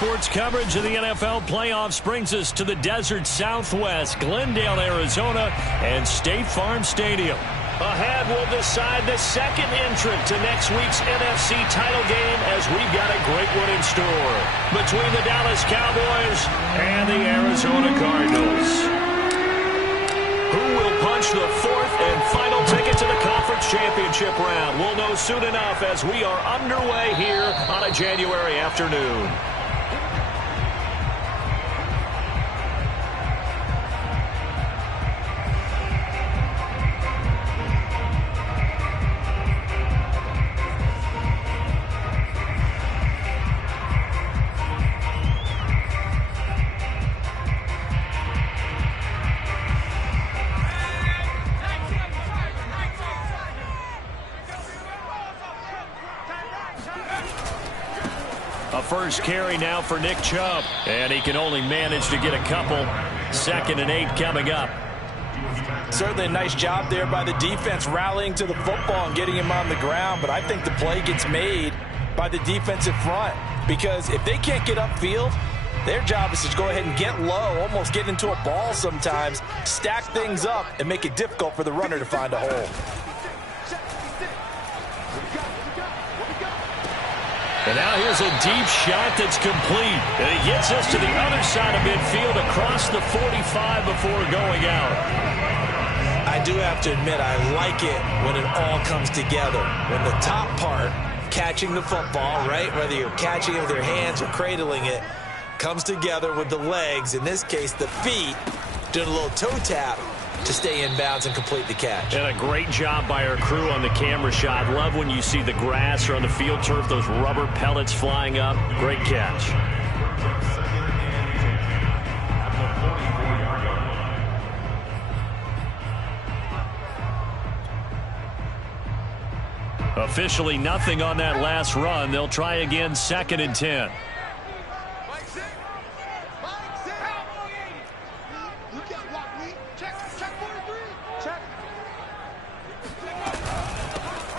sports coverage of the NFL playoffs brings us to the desert Southwest, Glendale, Arizona, and State Farm Stadium. Ahead, we'll decide the second entrant to next week's NFC title game as we've got a great one in store between the Dallas Cowboys and the Arizona Cardinals. Who will punch the fourth and final ticket to the conference championship round? We'll know soon enough as we are underway here on a January afternoon. First carry now for Nick Chubb, and he can only manage to get a couple. 2nd and 8 coming up. Certainly a nice job there by the defense rallying to the football and getting him on the ground, but I think the play gets made by the defensive front because if they can't get upfield, their job is to go ahead and get low, almost get into a ball sometimes, stack things up, and make it difficult for the runner to find a hole. And now here's a deep shot that's complete. And he gets us to the other side of midfield across the 45 before going out. I do have to admit, I like it when it all comes together. When the top part, catching the football, right, whether you're catching it with your hands or cradling it, comes together with the legs, in this case the feet, doing a little toe tap to stay in bounds and complete the catch. And a great job by our crew on the camera shot. Love when you see the grass or on the field turf, those rubber pellets flying up. Great catch. Officially nothing on that last run. They'll try again, 2nd and 10.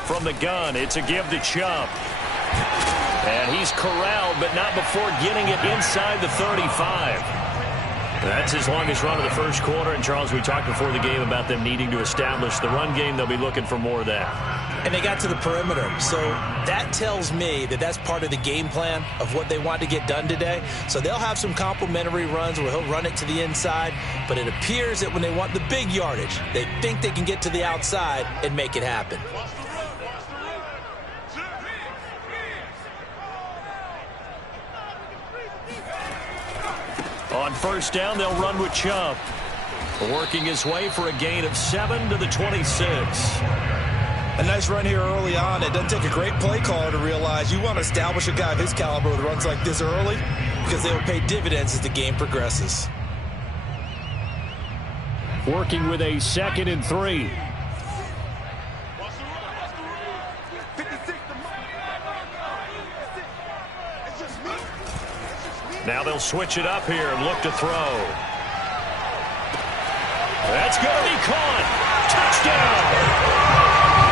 From the gun, it's a give to Chubb. And he's corralled, but not before getting it inside the 35. That's his longest run of the first quarter. And, Charles, we talked before the game about them needing to establish the run game. They'll be looking for more of that. And they got to the perimeter. So that tells me that that's part of the game plan of what they want to get done today. So they'll have some complementary runs where he'll run it to the inside. But it appears that when they want the big yardage, they think they can get to the outside and make it happen. On first down, they'll run with Chubb. Working his way for a gain of 7 to the 26. A nice run here early on. It doesn't take a great play caller to realize you want to establish a guy of his caliber with runs like this early because they will pay dividends as the game progresses. Working with a 2nd and 3. Now they'll switch it up here and look to throw. That's going to be caught. Touchdown.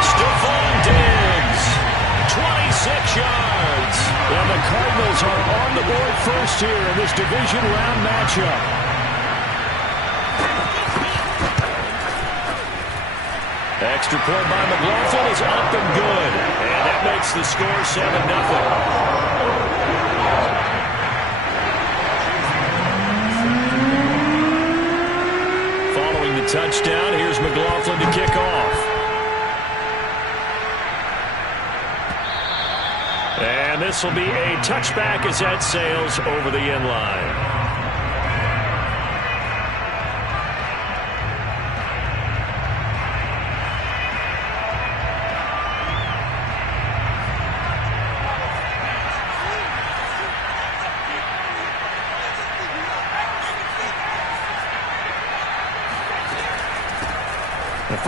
Stephon Diggs. 26 yards. And the Cardinals are on the board first here in this division round matchup. Extra point by McLaughlin is up and good. And that makes the score 7-0. Touchdown. Here's McLaughlin to kick off. And this will be a touchback as that sails over the end line.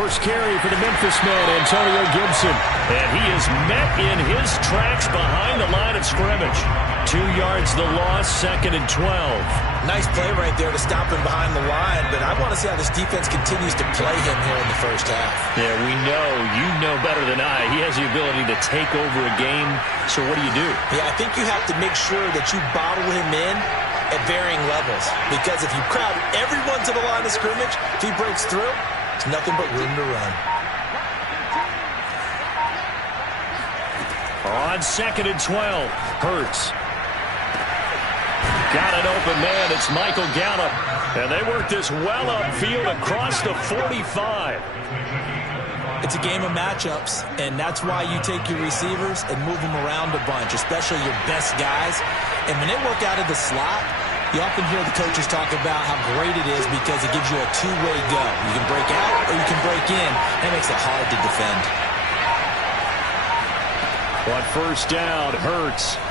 First carry for the Memphis man, Antonio Gibson. And he is met in his tracks behind the line of scrimmage. 2 yards the loss, 2nd and 12. Nice play right there to stop him behind the line, but I want to see how this defense continues to play him here in the first half. Yeah, we know, you know better than I. He has the ability to take over a game. So what do you do? Yeah, I think you have to make sure that you bottle him in at varying levels. Because if you crowd everyone to the line of scrimmage, if he breaks through, there's nothing but room to run. On 2nd and 12, Hurts. Got an open man. It's Michael Gallup. And they work this well upfield across the 45. It's a game of matchups, and that's why you take your receivers and move them around a bunch, especially your best guys. And when they work out of the slot, you often hear the coaches talk about how great it is because it gives you a two-way go. You can break out or you can break in. That makes it hard to defend. On 1st down, Hurts.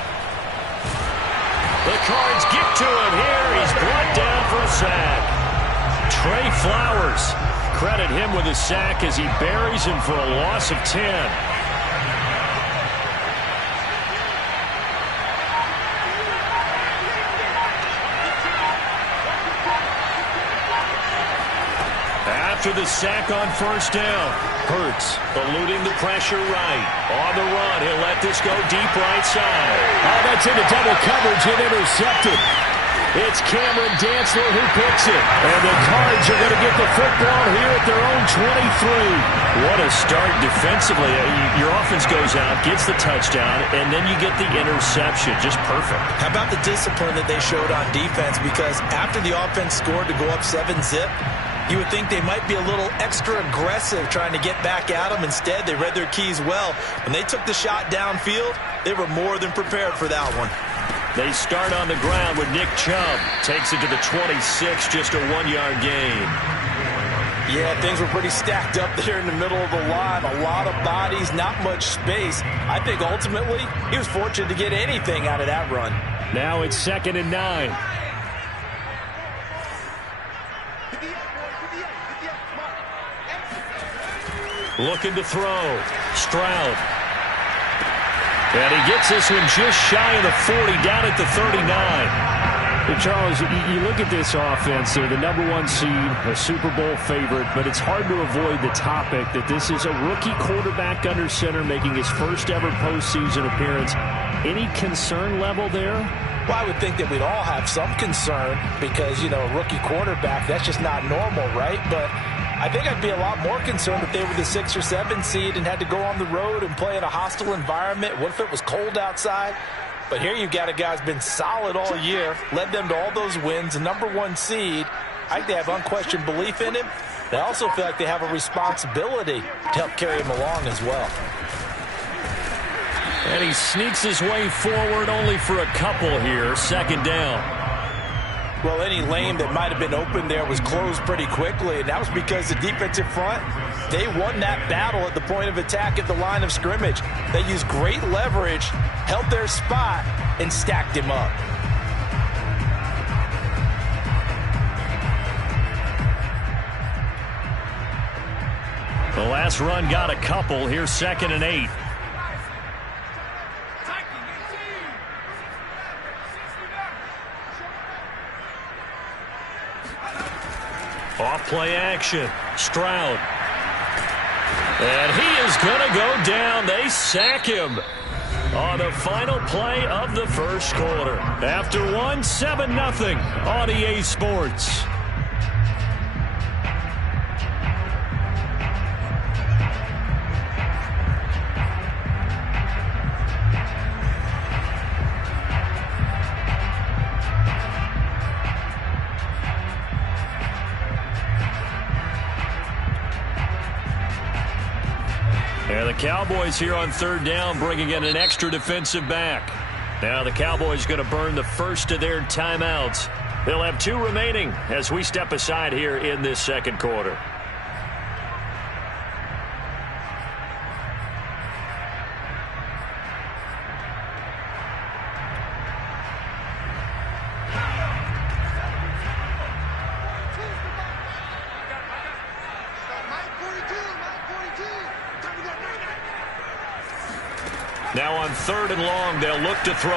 The Cards get to him here. He's brought down for a sack. Trey Flowers. Credit him with a sack as he buries him for a loss of 10. After the sack on 1st down, Hurts eluding the pressure right. On the run, he'll let this go deep right side. Oh, that's into double coverage and intercepted. It's Cameron Dantzler who picks it. And the Cards are going to get the football here at their own 23. What a start defensively. Your offense goes out, gets the touchdown, and then you get the interception. Just perfect. How about the discipline that they showed on defense? Because after the offense scored to go up 7-zip, you would think they might be a little extra aggressive trying to get back at them. Instead, they read their keys well. When they took the shot downfield, they were more than prepared for that one. They start on the ground with Nick Chubb. Takes it to the 26, just a 1-yard gain. Yeah, things were pretty stacked up there in the middle of the line. A lot of bodies, not much space. I think ultimately he was fortunate to get anything out of that run. Now it's 2nd and 9. Looking to throw. Stroud. And he gets this one just shy of the 40, down at the 39. Hey, Charles, you look at this offense. They're the #1 seed, a Super Bowl favorite, but it's hard to avoid the topic that this is a rookie quarterback under center making his first ever postseason appearance. Any concern level there? Well, I would think that we'd all have some concern because, a rookie quarterback, that's just not normal, right? But I think I'd be a lot more concerned if they were the 6 or 7 seed and had to go on the road and play in a hostile environment. What if it was cold outside? But here you've got a guy who's been solid all year, led them to all those wins, a #1 seed. I think they have unquestioned belief in him. They also feel like they have a responsibility to help carry him along as well. And he sneaks his way forward only for a couple here. 2nd down. Well, any lane that might have been open there was closed pretty quickly, and that was because the defensive front, they won that battle at the point of attack at the line of scrimmage. They used great leverage, held their spot, and stacked him up. The last run got a couple. Here's 2nd and 8. Off play action. Stroud. And he is going to go down. They sack him on the final play of the first quarter. After 7-0 on EA Sports. And the Cowboys here on 3rd down, bringing in an extra defensive back. Now the Cowboys going to burn the first of their timeouts. They'll have 2 remaining as we step aside here in this 2nd quarter. Now on 3rd and long, they'll look to throw.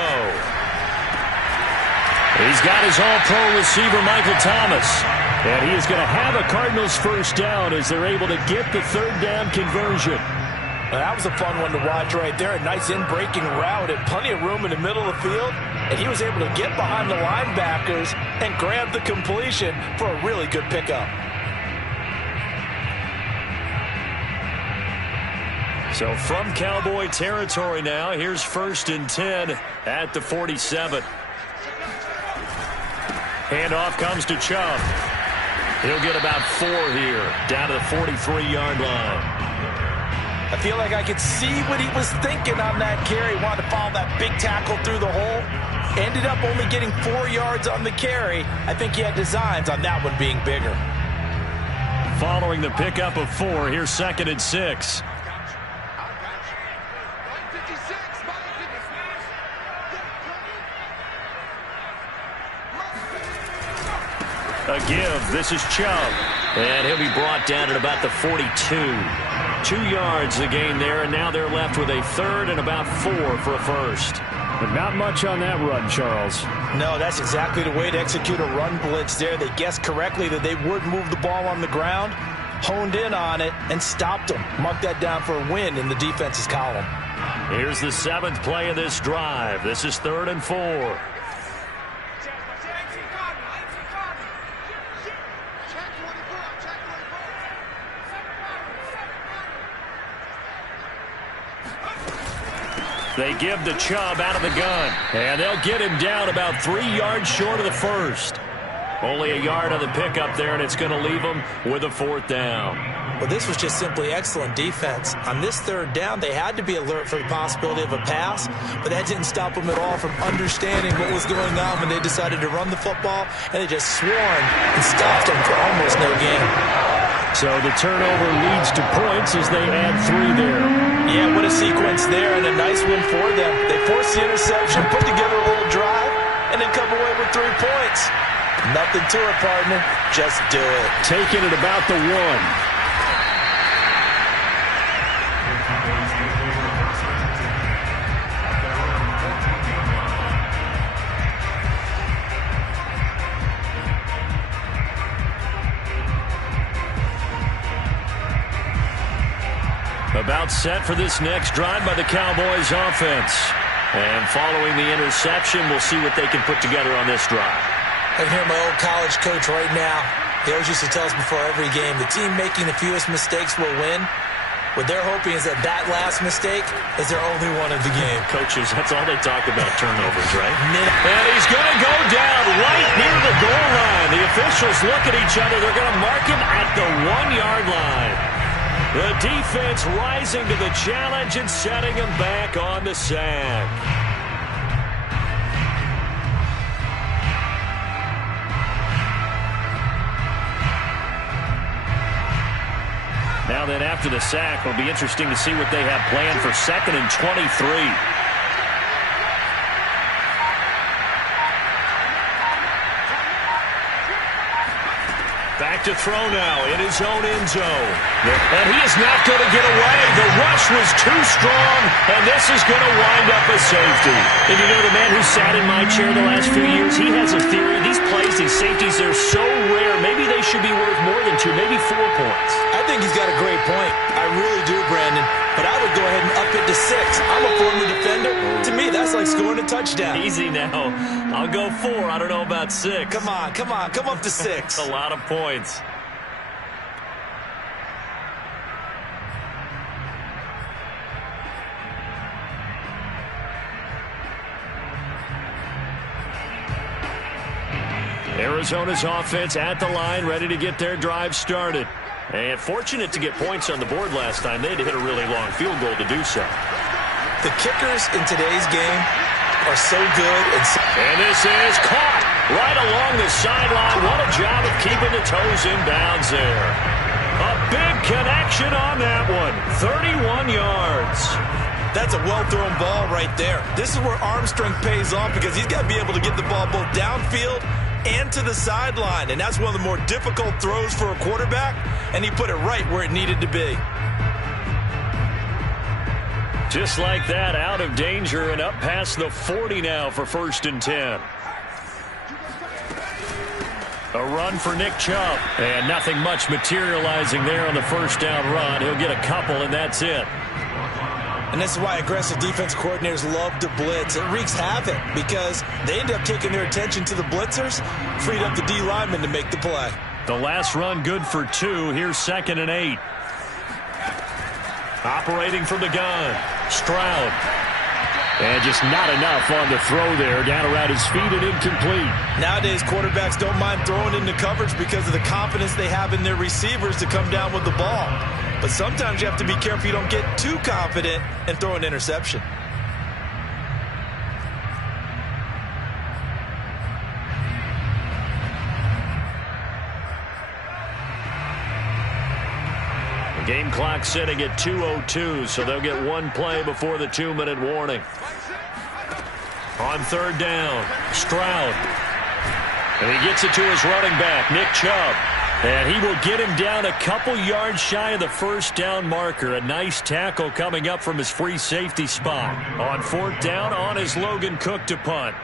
He's got his all-pro receiver, Michael Thomas. And he is going to have a Cardinals first down as they're able to get the 3rd down conversion. That was a fun one to watch right there. A nice in-breaking route and plenty of room in the middle of the field. And he was able to get behind the linebackers and grab the completion for a really good pickup. So from Cowboy territory now, here's 1st and 10 at the 47. Handoff comes to Chubb. He'll get about 4 here, down to the 43-yard line. I feel like I could see what he was thinking on that carry. Wanted to follow that big tackle through the hole. Ended up only getting 4 yards on the carry. I think he had designs on that one being bigger. Following the pickup of 4, here's 2nd and 6. A give. This is Chubb. And he'll be brought down at about the 42. 2 yards the gain there, and now they're left with a 3rd and about 4 for a first. But not much on that run, Charles. No, that's exactly the way to execute a run blitz there. They guessed correctly that they would move the ball on the ground, honed in on it, and stopped them. Mark that down for a win in the defense's column. Here's the 7th play of this drive. This is 3rd and 4. They give to Chubb out of the gun. And they'll get him down about 3 yards short of the first. Only a yard on the pickup there, and it's going to leave them with a 4th down. Well, this was just simply excellent defense. On this 3rd down, they had to be alert for the possibility of a pass, but that didn't stop them at all from understanding what was going on when they decided to run the football, and they just swarmed and stopped them for almost no gain. So the turnover leads to points as they add 3 there. Yeah, what a sequence there, and a nice win for them. They forced the interception, put together a little drive, and then come away with 3 points. Nothing to it, partner. Just do it. Taking it about the 1. About set for this next drive by the Cowboys offense. And following the interception, we'll see what they can put together on this drive. I can hear my old college coach right now. He always used to tell us before every game, the team making the fewest mistakes will win. What they're hoping is that that last mistake is their only one of the game. Coaches, that's all they talk about, turnovers, right? And he's going to go down right near the goal line. The officials look at each other. They're going to mark him at the 1-yard line. The defense rising to the challenge and setting him back on the sack. Now then, after the sack, it'll be interesting to see what they have planned for 2nd and 23. Back to throw now in his own end zone. And he is not going to get away. The rush was too strong, and this is going to wind up a safety. And you know, the man who sat in my chair the last few years, he has a theory. These plays, these safeties, they're so rare. Maybe they should be worth more than 2, maybe 4 points. I think he's got a great point. I really do, Brandon. But I would go ahead and up it to 6. I'm a former defender. To me, that's like scoring a touchdown. Easy now. I'll go 4. I don't know about 6. Come on. Come up to 6. A lot of points. Arizona's offense at the line, ready to get their drive started. And fortunate to get points on the board last time. They had to hit a really long field goal to do so. The kickers in today's game are so good. And this is caught right along the sideline. What a job of keeping the toes in bounds there. A big connection on that one. 31 yards. That's a well-thrown ball right there. This is where arm strength pays off because he's got to be able to get the ball both downfield and to the sideline. And that's one of the more difficult throws for a quarterback. And he put it right where it needed to be. Just like that, out of danger and up past the 40 now for 1st and 10. A run for Nick Chubb. And nothing much materializing there on the first down run. He'll get a couple, and that's it. And this is why aggressive defense coordinators love to blitz. It wreaks havoc because they end up taking their attention to the blitzers, freed up the D lineman to make the play. The last run good for 2. Here's 2nd and 8. Operating from the gun, Stroud. And just not enough on the throw there. Down around his feet and incomplete. Nowadays, quarterbacks don't mind throwing into coverage because of the confidence they have in their receivers to come down with the ball. But sometimes you have to be careful you don't get too confident and throw an interception. The game clock sitting at 2:02, so they'll get one play before the 2-minute warning. On 3rd down, Stroud. And he gets it to his running back, Nick Chubb. And he will get him down a couple yards shy of the first down marker. A nice tackle coming up from his free safety spot. On 4th down, on is Logan Cook to punt.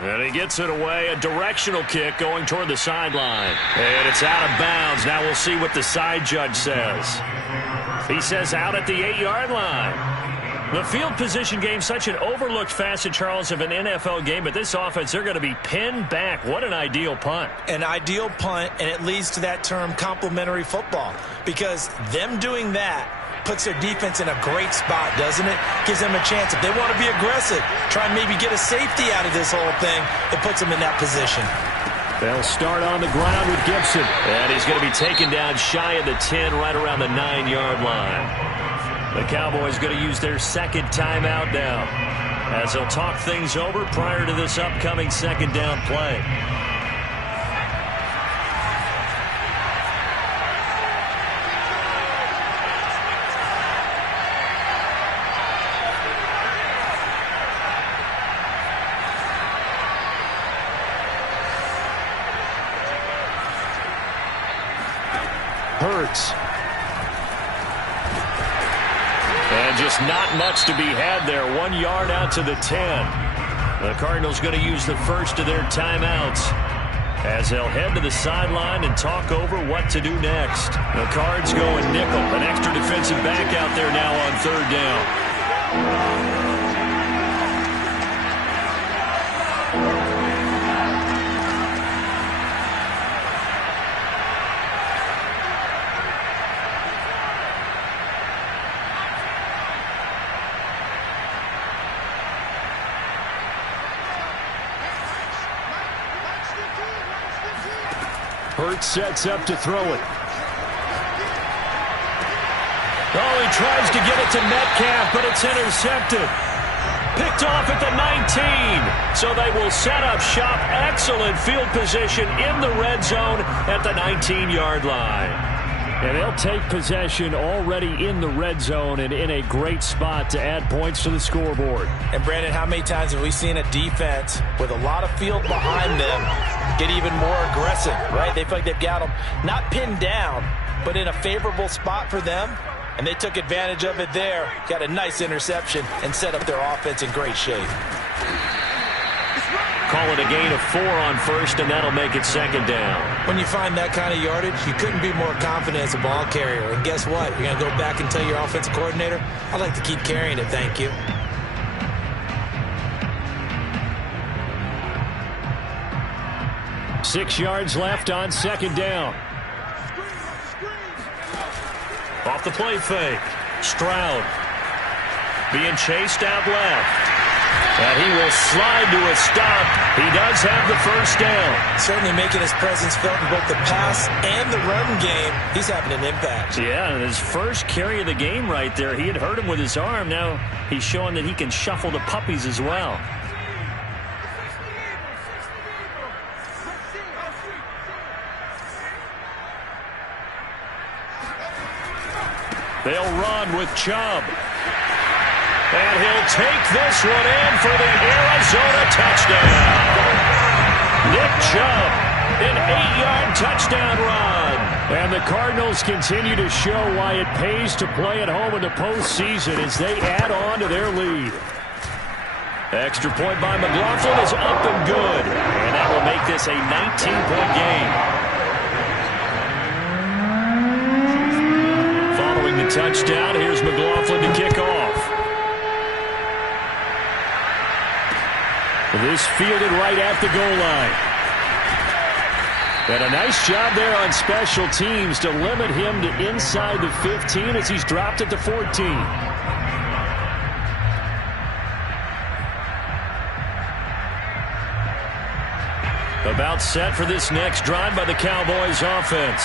And he gets it away. A directional kick going toward the sideline. And it's out of bounds. Now we'll see what the side judge says. He says out at the 8-yard line. The field position game, such an overlooked facet, Charles, of an NFL game. But this offense, they're going to be pinned back. What an ideal punt. An ideal punt, and it leads to that term complementary football. Because them doing that puts their defense in a great spot, doesn't it? Gives them a chance. If they want to be aggressive, try and maybe get a safety out of this whole thing, it puts them in that position. They'll start on the ground with Gibson. And he's going to be taken down shy of the 10, right around the 9-yard line. The Cowboys going to use their 2nd timeout now, as they'll talk things over prior to this upcoming 2nd down play. Hurts. And just not much to be had there. 1 yard out to the 10. The Cardinals going to use the first of their timeouts as they'll head to the sideline and talk over what to do next. The Cards going nickel. An extra defensive back out there now on 3rd down. Hurts sets up to throw it. Oh, he tries to get it to Metcalf, but it's intercepted. Picked off at the 19. So they will set up shop. Excellent field position in the red zone at the 19-yard line. And they'll take possession already in the red zone and in a great spot to add points to the scoreboard. And, Brandon, how many times have we seen a defense with a lot of field behind them get even more aggressive, right? They feel like they've got them not pinned down, but in a favorable spot for them, and they took advantage of it there, got a nice interception, and set up their offense in great shape. Call it a gain of 4 on 1st, and that'll make it 2nd down. When you find that kind of yardage, you couldn't be more confident as a ball carrier. And guess what? You're going to go back and tell your offensive coordinator, I'd like to keep carrying it, thank you. Six yards left on 2nd down. Off the play fake. Stroud being chased out left. And he will slide to a stop. He does have the first down. Certainly making his presence felt in both the pass and the run game. He's having an impact. Yeah, and his first carry of the game right there. He had hurt him with his arm. Now he's showing that he can shuffle the puppies as well. They'll run with Chubb. And he'll take this one in for the Arizona touchdown. Nick Chubb, an 8-yard touchdown run. And the Cardinals continue to show why it pays to play at home in the postseason as they add on to their lead. Extra point by McLaughlin is up and good. And that will make this a 19-point game. Following the touchdown, here's McLaughlin to kick off. This fielded right at the goal line. And a nice job there on special teams to limit him to inside the 15 as he's dropped it to 14. About set for this next drive by the Cowboys offense.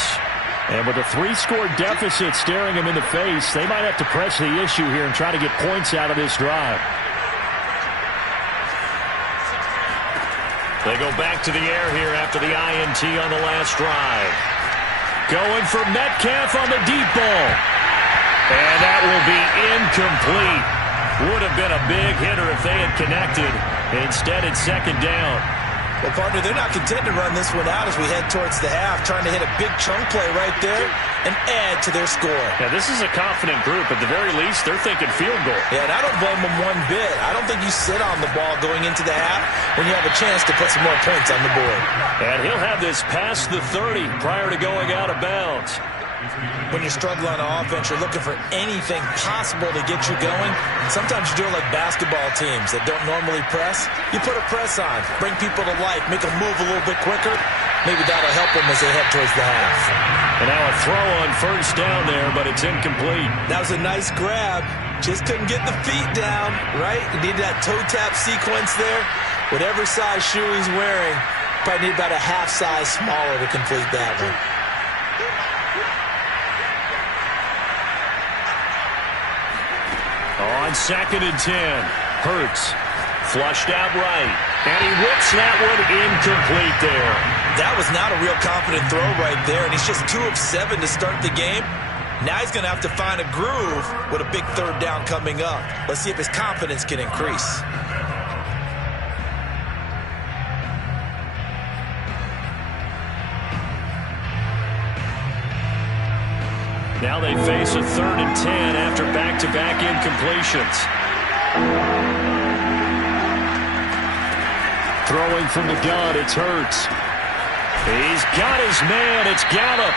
And with a 3-score deficit staring them in the face, they might have to press the issue here and try to get points out of this drive. They go back to the air here after the INT on the last drive. Going for Metcalf on the deep ball. And that will be incomplete. Would have been a big hitter if they had connected. Instead, it's second down. Well, partner, they're not content to run this one out as we head towards the half, trying to hit a big chunk play right there and add to their score. Yeah, this is a confident group. At the very least, they're thinking field goal. Yeah, and I don't blame them one bit. I don't think you sit on the ball going into the half when you have a chance to put some more points on the board. And he'll have this past the 30 prior to going out of bounds. When you struggle on offense, you're looking for anything possible to get you going. Sometimes you do it like basketball teams that don't normally press. You put a press on, bring people to life, make them move a little bit quicker. Maybe that'll help them as they head towards the half. And now a throw on first down there, but it's incomplete. That was a nice grab. Just couldn't get the feet down, right? You need that toe tap sequence there. Whatever size shoe he's wearing, probably need about a half size smaller to complete that one. On 2nd and 10, Hurts flushed out right, and he whips that one incomplete there. That was not a real confident throw right there, and he's just 2 of 7 to start the game. Now he's going to have to find a groove with a big third down coming up. Let's see if his confidence can increase. Now they face a 3rd and 10 after back-to-back incompletions. Throwing from the gun, it's Hurts. He's got his man, it's Gallup.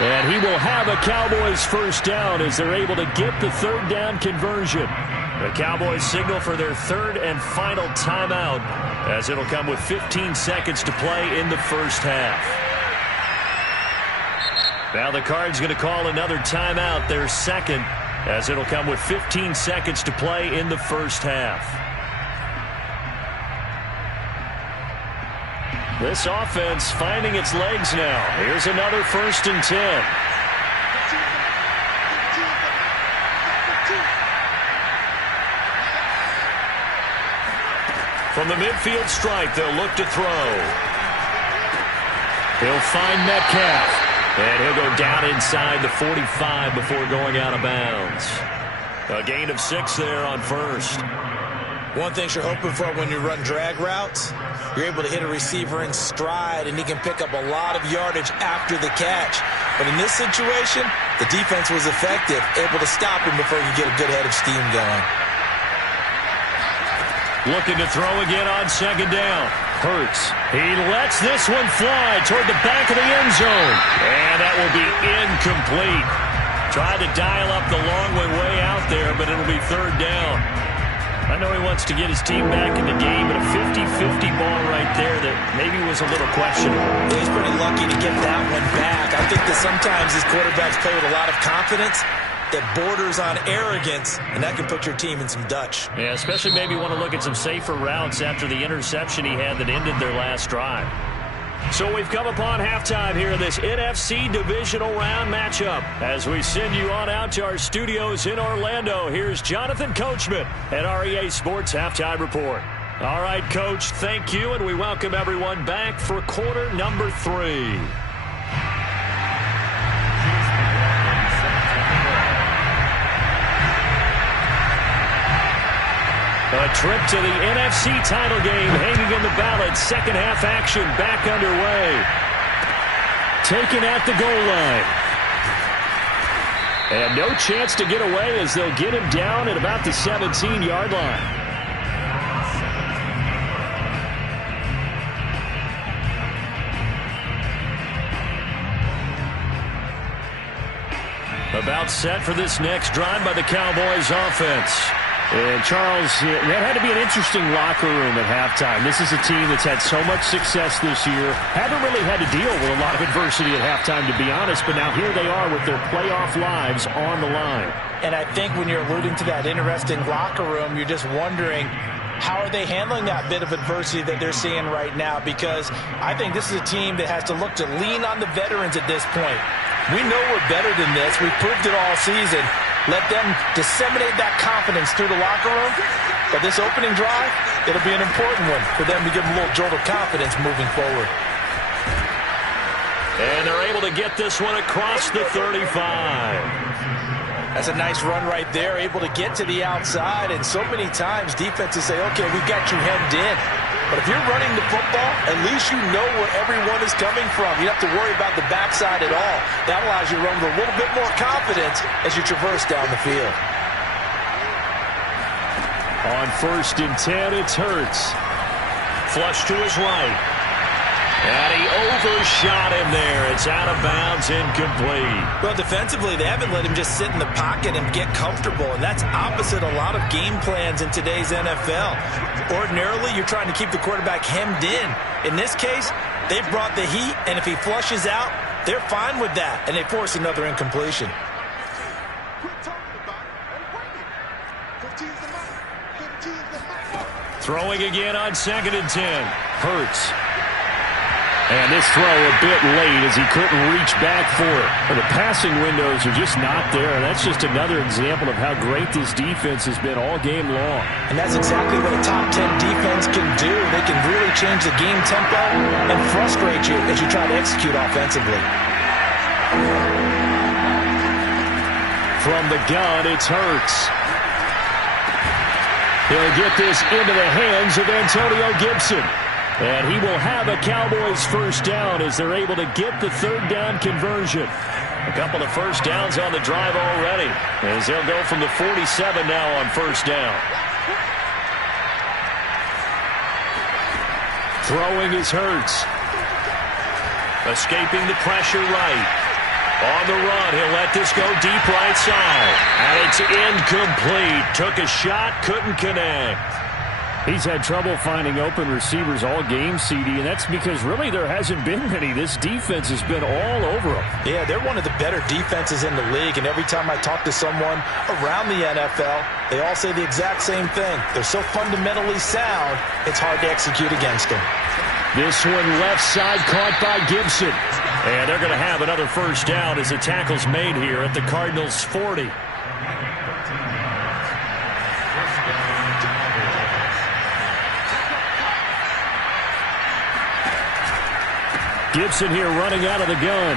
And he will have a Cowboys first down as they're able to get the 3rd down conversion. The Cowboys signal for their 3rd and final timeout as it'll come with 15 seconds to play in the first half. Now the Cards going to call another timeout, their 2nd, as it'll come with 15 seconds to play in the first half. This offense finding its legs now. Here's another 1st and 10. From the midfield stripe, they'll look to throw. He'll find Metcalf. And he'll go down inside the 45 before going out of bounds. A gain of 6 there on first. One thing you're hoping for when you run drag routes, you're able to hit a receiver in stride, and he can pick up a lot of yardage after the catch. But in this situation, the defense was effective, able to stop him before you get a good head of steam going. Looking to throw again on 2nd down. Hurts. He lets this one fly toward the back of the end zone. And that will be incomplete. Tried to dial up the long way out there, but it'll be 3rd down. I know he wants to get his team back in the game, but a 50-50 ball right there that maybe was a little questionable. Yeah, he's pretty lucky to get that one back. I think that sometimes these quarterbacks play with a lot of confidence that borders on arrogance, and that can put your team in some Dutch. Yeah, especially maybe want to look at some safer routes after the interception he had that ended their last drive. So we've come upon halftime here in this NFC divisional round matchup. As we send you on out to our studios in Orlando, here's Jonathan Coachman at REA Sports Halftime Report. All right, Coach, thank you, and we welcome everyone back for quarter number 3. A trip to the NFC title game hanging in the balance. Second half action back underway. Taken at the goal line. And no chance to get away as they'll get him down at about the 17-yard line. About set for this next drive by the Cowboys offense. And, Charles, that had to be an interesting locker room at halftime. This is a team that's had so much success this year. Haven't really had to deal with a lot of adversity at halftime, to be honest, but now here they are with their playoff lives on the line. And I think when you're alluding to that interesting locker room, you're just wondering, how are they handling that bit of adversity that they're seeing right now? Because I think this is a team that has to look to lean on the veterans at this point. We know we're better than this. We've proved it all season. Let them disseminate that confidence through the locker room. But this opening drive, it'll be an important one for them to give them a little jolt of confidence moving forward. And they're able to get this one across the 35. That's a nice run right there, able to get to the outside. And so many times defenses say, okay, we've got you hemmed in. But if you're running the football, at least you know where everyone is coming from. You don't have to worry about the backside at all. That allows you to run with a little bit more confidence as you traverse down the field. On 1st and 10, it's Hurts. Flush to his right. And he overshot him there. It's out of bounds, incomplete. Well, defensively, they haven't let him just sit in the pocket and get comfortable, and that's opposite a lot of game plans in today's NFL. Ordinarily, you're trying to keep the quarterback hemmed in. In this case, they brought the heat, and if he flushes out, they're fine with that, and they force another incompletion. Throwing again on 2nd and 10. Hurts. And this throw a bit late as he couldn't reach back for it. But the passing windows are just not there. That's just another example of how great this defense has been all game long. And that's exactly what a top 10 defense can do. They can really change the game tempo and frustrate you as you try to execute offensively. From the gun, it's Hurts. He'll get this into the hands of Antonio Gibson. And he will have a Cowboys first down as they're able to get the 3rd down conversion. A couple of first downs on the drive already, as they'll go from the 47 now on 1st down. Throwing is Hurts. Escaping the pressure right. On the run, he'll let this go deep right side. And it's incomplete. Took a shot, couldn't connect. He's had trouble finding open receivers all game, CD, and that's because really there hasn't been many. This defense has been all over them. Yeah, they're one of the better defenses in the league, and every time I talk to someone around the NFL, they all say the exact same thing. They're so fundamentally sound, it's hard to execute against them. This one left side caught by Gibson. And they're going to have another first down as the tackle's made here at the Cardinals' 40. Gibson here running out of the gun.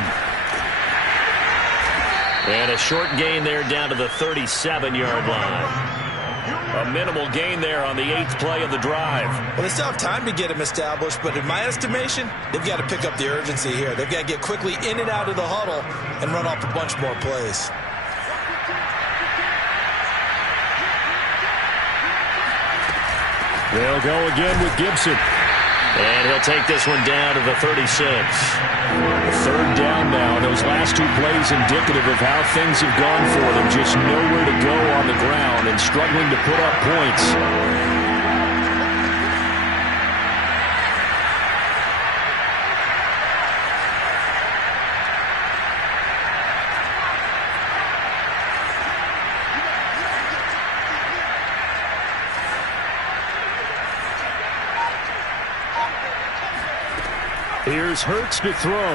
And a short gain there down to the 37-yard line. A minimal gain there on the 8th play of the drive. Well, they still have time to get him established, but in my estimation, they've got to pick up the urgency here. They've got to get quickly in and out of the huddle and run off a bunch more plays. They'll go again with Gibson. And he'll take this one down to the 36. 3rd down now. Those last 2 plays indicative of how things have gone for them. Just nowhere to go on the ground and struggling to put up points. Here's Hurts to throw.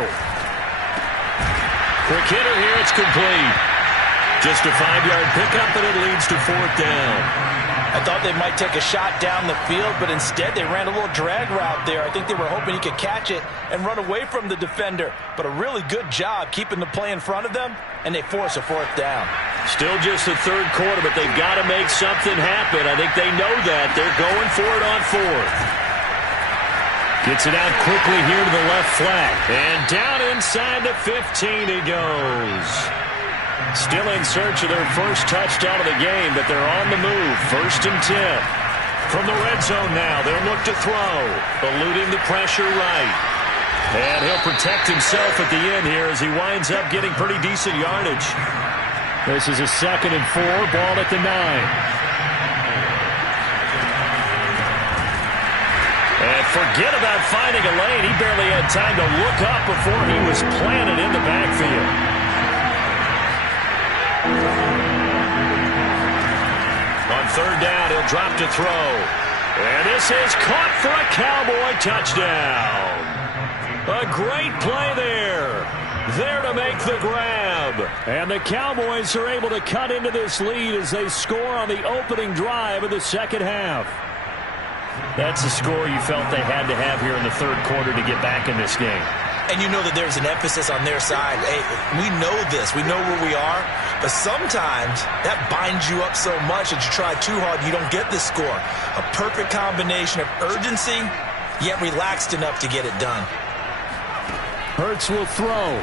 Quick hitter here, it's complete. Just a 5-yard pickup, and it leads to 4th down. I thought they might take a shot down the field, but instead they ran a little drag route there. I think they were hoping he could catch it and run away from the defender. But a really good job keeping the play in front of them, and they force a 4th down. Still just the 3rd quarter, but they've got to make something happen. I think they know that. They're going for it on 4th. Gets it out quickly here to the left flat. And down inside the 15 he goes. Still in search of their first touchdown of the game, but they're on the move. 1st and 10. From the red zone now, they'll look to throw. Eluding the pressure right. And he'll protect himself at the end here as he winds up getting pretty decent yardage. This is a 2nd and 4, ball at the 9. And forget about finding a lane. He barely had time to look up before he was planted in the backfield. On 3rd down, he'll drop to throw. And this is caught for a Cowboy touchdown. A great play there. There to make the grab. And the Cowboys are able to cut into this lead as they score on the opening drive of the second half. That's a score you felt they had to have here in the 3rd quarter to get back in this game. And you know that there's an emphasis on their side. Hey, we know this. We know where we are. But sometimes that binds you up so much that you try too hard, you don't get this score. A perfect combination of urgency, yet relaxed enough to get it done. Hurts will throw.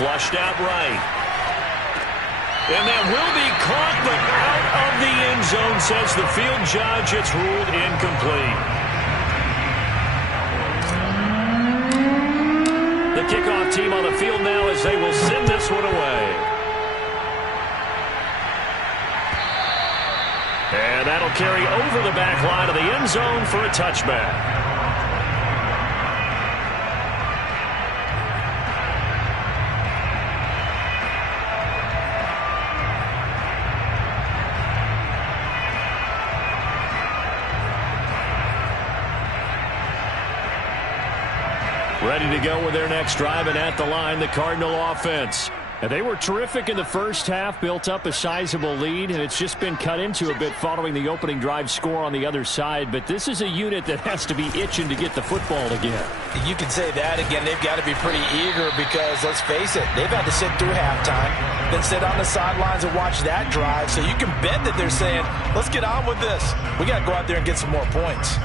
Flushed out right. And that will be caught, but out of the end zone, says the field judge. It's ruled incomplete. The kickoff team on the field now as they will send this one away. And that'll carry over the back line of the end zone for a touchback. Ready to go with their next drive, and at the line, the Cardinal offense. And they were terrific in the first half, built up a sizable lead, and it's just been cut into a bit following the opening drive score on the other side. But this is a unit that has to be itching to get the football again. You can say that again. They've got to be pretty eager because, let's face it, they've had to sit through halftime, then sit on the sidelines and watch that drive. So you can bet that they're saying, let's get on with this. We got to go out there and get some more points.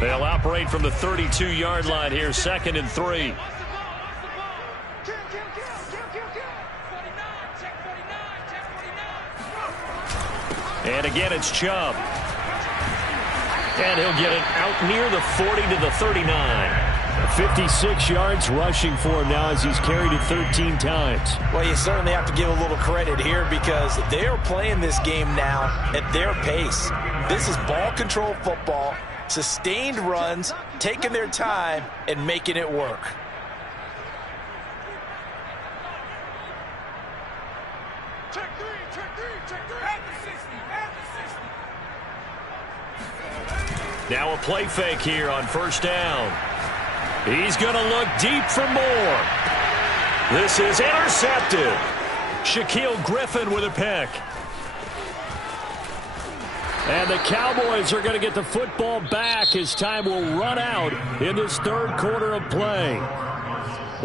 They'll operate from the 32-yard line here, 2nd and 3. And again, it's Chubb. And he'll get it out near the 40 to the 39. 56 yards rushing for him now as he's carried it 13 times. Well, you certainly have to give a little credit here because they are playing this game now at their pace. This is ball control football. Sustained runs, taking their time, and making it work. Check three. At the 60. Now a play fake here on 1st down. He's going to look deep for more. This is intercepted. Shaquille Griffin with a pick. And the Cowboys are going to get the football back as time will run out in this 3rd quarter of play.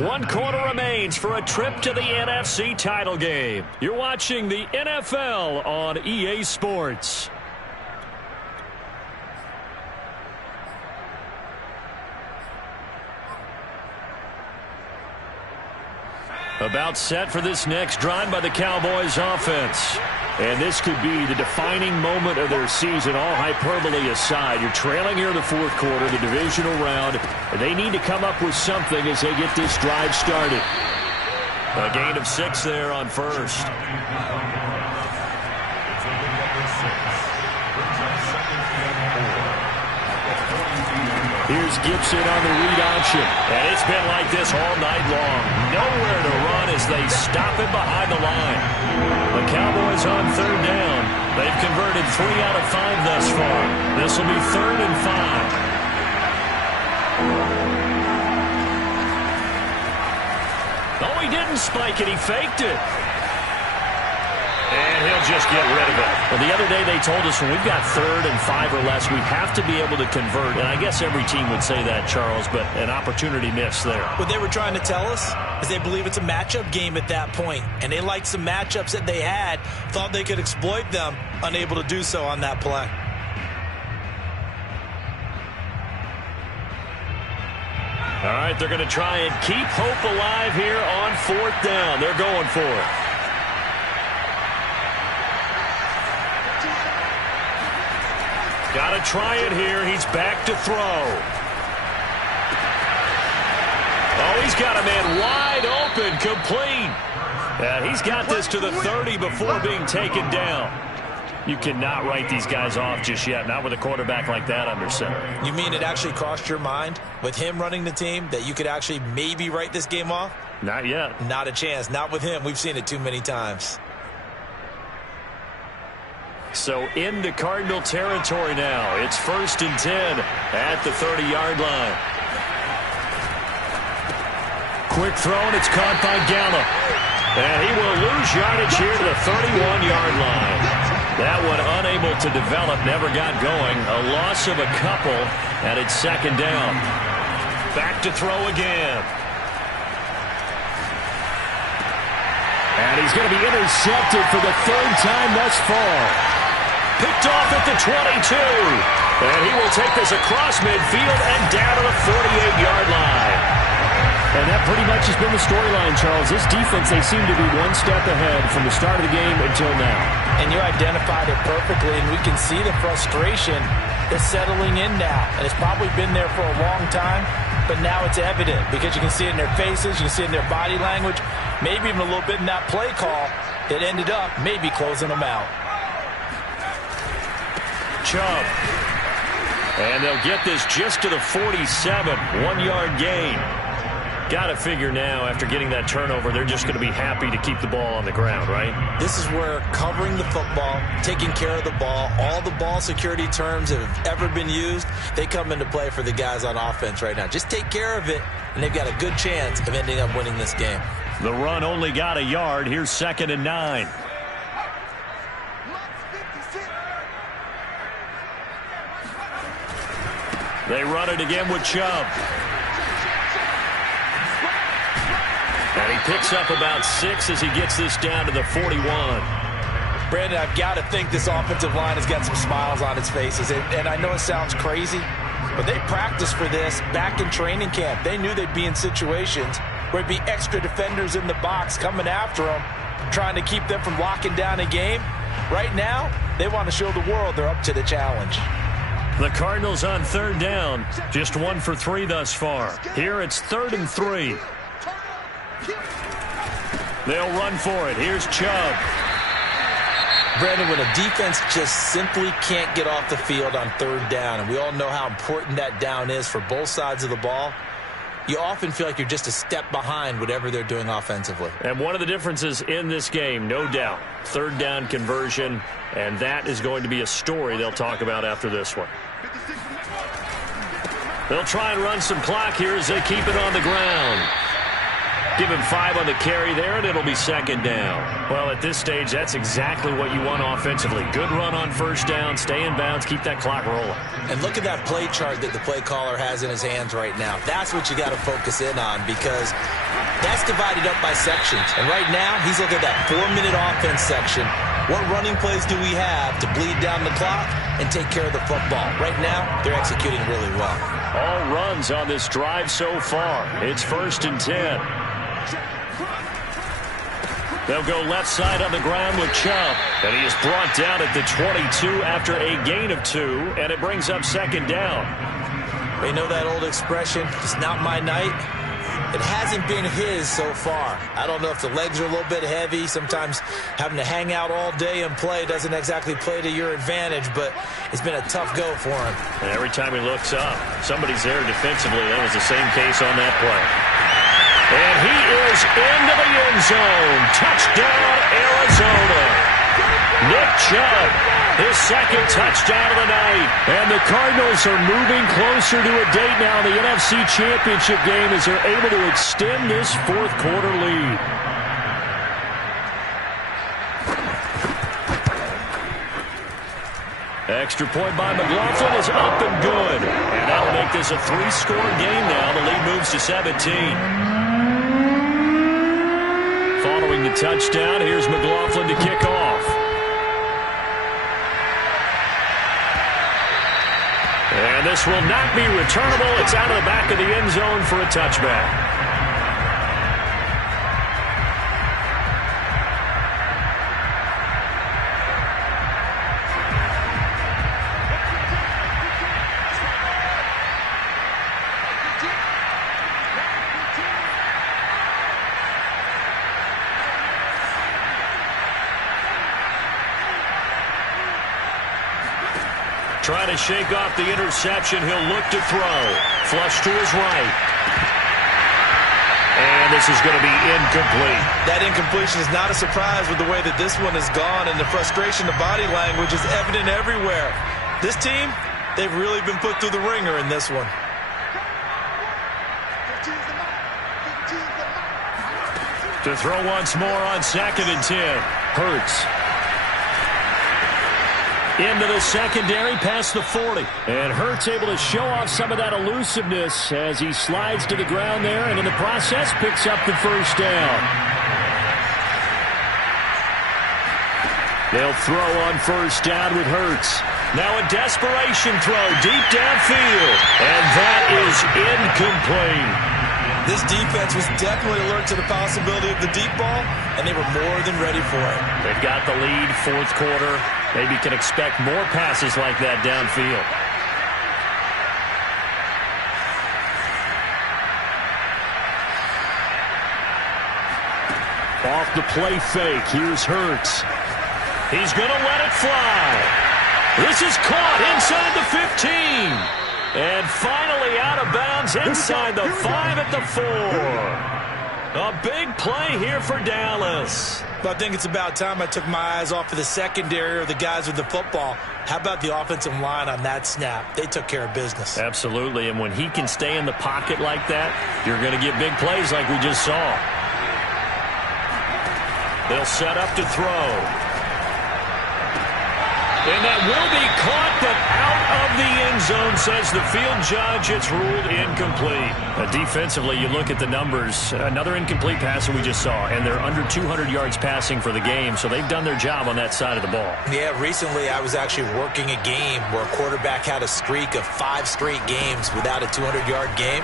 1 quarter remains for a trip to the NFC title game. You're watching the NFL on EA Sports. About set for this next drive by the Cowboys offense. And this could be the defining moment of their season, all hyperbole aside. You're trailing here in the 4th quarter, the divisional round. And they need to come up with something as they get this drive started. A gain of 6 there on 1st. Here's Gibson on the read option. And it's been like this all night long. Nowhere to run as they stop it behind the line. The Cowboys on 3rd down. They've converted 3 out of 5 thus far. This will be 3rd and 5. Oh, he didn't spike it. He faked it. And he'll just get rid of it. Well, the other day they told us when we've got 3rd and 5 or less, we have to be able to convert. And I guess every team would say that, Charles, but an opportunity missed there. What they were trying to tell us is they believe it's a matchup game at that point. And they liked some matchups that they had, thought they could exploit them, unable to do so on that play. All right, they're going to try and keep hope alive here on 4th down. They're going for it. Got to try it here. He's back to throw. Oh, he's got a man wide open, complete. And he's got this to the 30 before being taken down. You cannot write these guys off just yet, not with a quarterback like that under center. You mean it actually crossed your mind with him running the team that you could actually maybe write this game off? Not yet. Not a chance. Not with him. We've seen it too many times. So into Cardinal territory now. It's 1st and 10 at the 30-yard line. Quick throw, and it's caught by Gallup. And he will lose yardage here to the 31-yard line. That one unable to develop, never got going. A loss of a couple, and it's 2nd down. Back to throw again. And he's going to be intercepted for the 3rd time thus far. Picked off at the 22. And he will take this across midfield and down to the 48-yard line. And that pretty much has been the storyline, Charles. This defense, they seem to be one step ahead from the start of the game until now. And you identified it perfectly, and we can see the frustration that's settling in now. And it's probably been there for a long time, but now it's evident because you can see it in their faces, you can see it in their body language, maybe even a little bit in that play call that ended up maybe closing them out. Chubb. And they'll get this just to the 47, 1-yard gain. Got to figure now, after getting that turnover, they're just going to be happy to keep the ball on the ground, right? This is where covering the football, taking care of the ball, all the ball security terms that have ever been used, they come into play for the guys on offense right now. Just take care of it, and they've got a good chance of ending up winning this game. The run only got a yard. Here's 2nd and 9. They run it again with Chubb. And he picks up about 6 as he gets this down to the 41. Brandon, I've got to think this offensive line has got some smiles on its faces. And I know it sounds crazy, but they practiced for this back in training camp. They knew they'd be in situations where there'd be extra defenders in the box coming after them, trying to keep them from locking down a game. Right now, they want to show the world they're up to the challenge. The Cardinals on 3rd down. Just 1 for 3 thus far. Here it's 3rd and 3. They'll run for it. Here's Chubb. Brandon, when a defense just simply can't get off the field on 3rd down, and we all know how important that down is for both sides of the ball, you often feel like you're just a step behind whatever they're doing offensively. And one of the differences in this game, no doubt, 3rd down conversion, and that is going to be a story they'll talk about after this one. They'll try and run some clock here as they keep it on the ground. Give him 5 on the carry there, and it'll be 2nd down. Well, at this stage, that's exactly what you want offensively. Good run on 1st down, stay in bounds, keep that clock rolling. And look at that play chart that the play caller has in his hands right now. That's what you got to focus in on because that's divided up by sections. And right now, he's looking at that 4-minute offense section. What running plays do we have to bleed down the clock and take care of the football? Right now, they're executing really well. All runs on this drive so far. It's 1st and 10. They'll go left side on the ground with Chubb. And he is brought down at the 22 after a gain of 2, and it brings up 2nd down. You know that old expression, it's not my night? It hasn't been his so far. I don't know if the legs are a little bit heavy. Sometimes having to hang out all day and play doesn't exactly play to your advantage, but it's been a tough go for him. And every time he looks up, somebody's there defensively. That was the same case on that play. And he is into the end zone. Touchdown, Arizona. Nick Chubb, his 2nd touchdown of the night. And the Cardinals are moving closer to a date now in the NFC Championship game as they're able to extend this 4th quarter lead. Extra point by McLaughlin is up and good. And that'll make this a 3-score game now. The lead moves to 17. Following the touchdown, here's McLaughlin to kick off. And this will not be returnable. It's out of the back of the end zone for a touchback. Trying to shake off the interception. He'll look to throw. Flush to his right. And this is going to be incomplete. That incompletion is not a surprise with the way that this one has gone, and the frustration, the body language is evident everywhere. This team, they've really been put through the ringer in this one. To throw once more on 2nd and 10. Hurts. Into the secondary past the 40. And Hurts able to show off some of that elusiveness as he slides to the ground there, and in the process picks up the first down. They'll throw on first down with Hurts. Now a desperation throw deep downfield. And that is incomplete. This defense was definitely alert to the possibility of the deep ball, and they were more than ready for it. They've got the lead, 4th quarter. Maybe can expect more passes like that downfield. Off the play fake, here's Hurts. He's going to let it fly. This is caught inside the 15. And finally out of bounds inside the 5 at the 4. A big play here for Dallas. But I think it's about time I took my eyes off of the secondary or the guys with the football. How about the offensive line on that snap? They took care of business. Absolutely, and when he can stay in the pocket like that, you're going to get big plays like we just saw. They'll set up to throw. And that will be caught, but out of the end zone, says the field judge. It's ruled incomplete. Defensively, you look at the numbers. Another incomplete pass that we just saw, and they're under 200 yards passing for the game, so they've done their job on that side of the ball. Yeah, recently I was actually working a game where a quarterback had a streak of 5 straight games without a 200-yard game.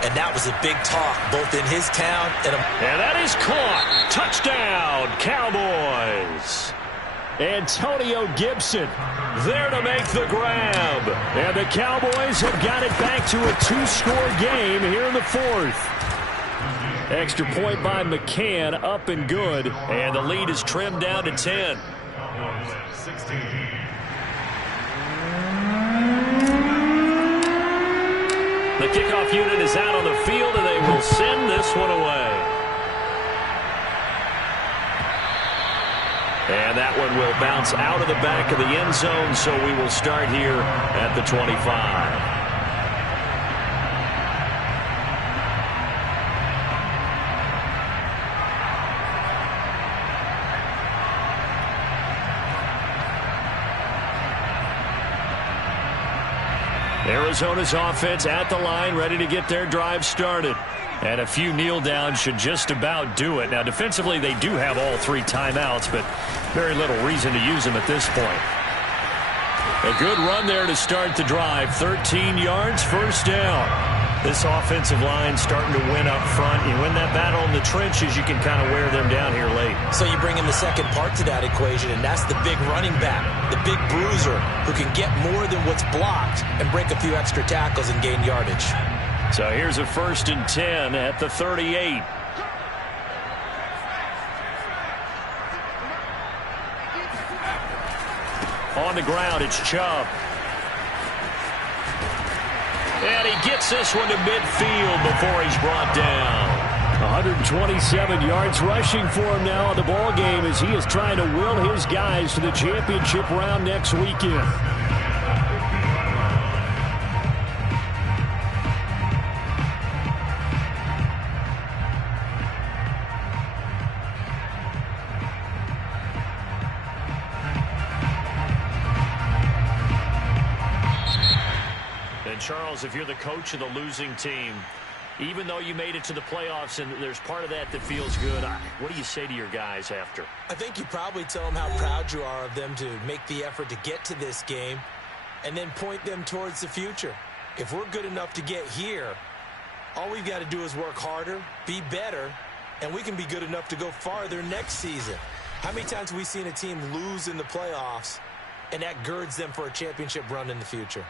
And that was a big talk, both in his town and... And that is caught. Touchdown, Cowboys. Antonio Gibson there to make the grab. And the Cowboys have got it back to a 2-score game here in the 4th. Extra point by McCann, up and good. And the lead is trimmed down to 10. The kickoff unit is out on the field, and they will send this one away. And that one will bounce out of the back of the end zone, so we will start here at the 25. Arizona's offense at the line, ready to get their drive started. And a few kneel downs should just about do it. Now, defensively, they do have all 3 timeouts, but very little reason to use them at this point. A good run there to start the drive. 13 yards, first down. This offensive line starting to win up front. You win that battle in the trenches, you can kind of wear them down here late. So you bring in the second part to that equation, and that's the big running back, the big bruiser, who can get more than what's blocked and break a few extra tackles and gain yardage. So here's a 1st and 10 at the 38. On the ground, it's Chubb. And he gets this one to midfield before he's brought down. 127 yards rushing for him now in the ball game as he is trying to will his guys to the championship round next weekend. Charles, if you're the coach of the losing team, even though you made it to the playoffs and there's part of that that feels good, what do you say to your guys after? I think you probably tell them how proud you are of them to make the effort to get to this game and then point them towards the future. If we're good enough to get here, all we've got to do is work harder, be better, and we can be good enough to go farther next season. How many times have we seen a team lose in the playoffs, and that girds them for a championship run in the future?